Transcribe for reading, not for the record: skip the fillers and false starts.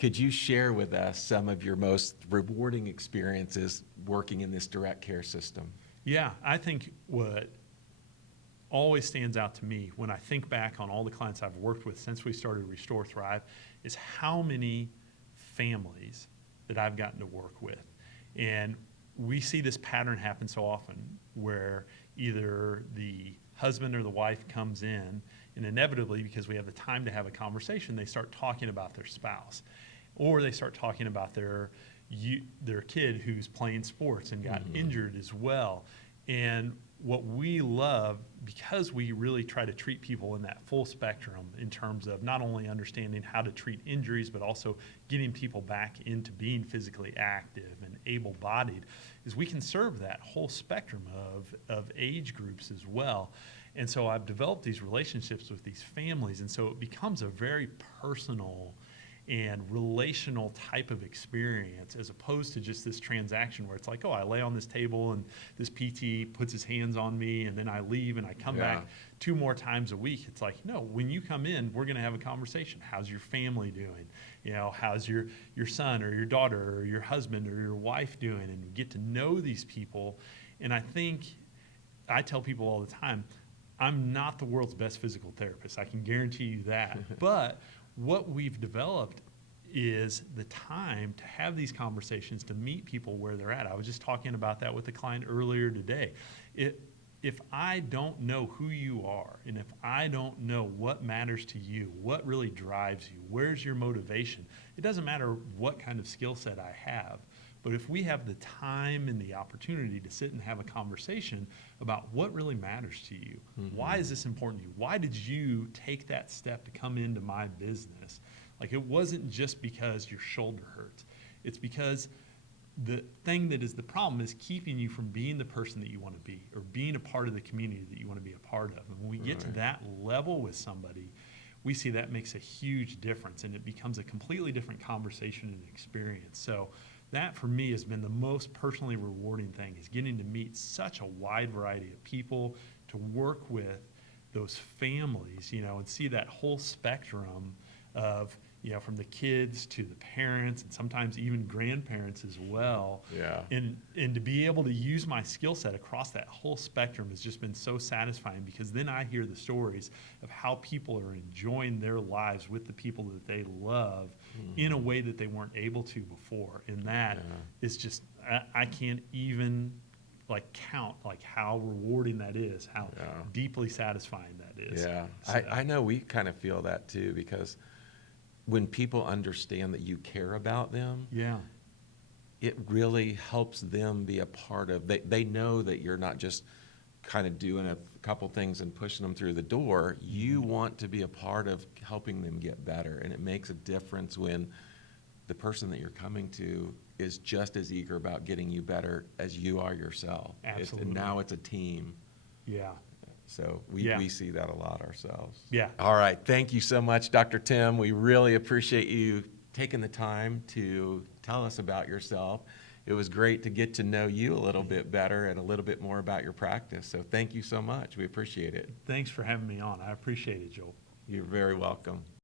Could you share with us some of your most rewarding experiences working in this direct care system? Yeah, I think what always stands out to me when I think back on all the clients I've worked with since we started Restore Thrive is how many families that I've gotten to work with. And we see this pattern happen so often where either the husband or the wife comes in, and inevitably, because we have the time to have a conversation, they start talking about their spouse, or they start talking about their kid who's playing sports and got injured as well. And what we love, because we really try to treat people in that full spectrum in terms of not only understanding how to treat injuries, but also getting people back into being physically active and able-bodied, is we can serve that whole spectrum of age groups as well. And so I've developed these relationships with these families, and so it becomes a very personal and relational type of experience, as opposed to just this transaction where it's like, oh, I lay on this table and this PT puts his hands on me and then I leave and I come back 2 more times a week. It's like, no, when you come in, we're going to have a conversation. How's your family doing? You know, how's your son or your daughter or your husband or your wife doing? And we get to know these people. And I think I tell people all the time, I'm not the world's best physical therapist. I can guarantee you that. But what we've developed is the time to have these conversations, to meet people where they're at. I was just talking about that with a client earlier today. If I don't know who you are, and if I don't know what matters to you, what really drives you, where's your motivation, it doesn't matter what kind of skill set I have. But if we have the time and the opportunity to sit and have a conversation about what really matters to you, why is this important to you? Why did you take that step to come into my business? Like, it wasn't just because your shoulder hurts. It's because the thing that is the problem is keeping you from being the person that you want to be, or being a part of the community that you want to be a part of. And when we get to that level with somebody, we see that makes a huge difference, and it becomes a completely different conversation and experience. So that, for me, has been the most personally rewarding thing, is getting to meet such a wide variety of people, to work with those families, you know, and see that whole spectrum of, you know, from the kids to the parents and sometimes even grandparents as well. Yeah. And to be able to use my skill set across that whole spectrum has just been so satisfying, because then I hear the stories of how people are enjoying their lives with the people that they love in a way that they weren't able to before. And that is just, I can't even like count like how rewarding that is, how deeply satisfying that is. Yeah, So, I know we kind of feel that too, because when people understand that you care about them, it really helps them be a part of, they know that you're not just kind of doing a couple things and pushing them through the door. You want to be a part of helping them get better, and it makes a difference when the person that you're coming to is just as eager about getting you better as you are yourself. Absolutely. And now it's a team. yeah. So we see that a lot ourselves. Yeah. All right. Thank you so much, Dr. Tim. We really appreciate you taking the time to tell us about yourself. It was great to get to know you a little bit better and a little bit more about your practice. So thank you so much. We appreciate it. Thanks for having me on. I appreciate it, Joel. You're very welcome.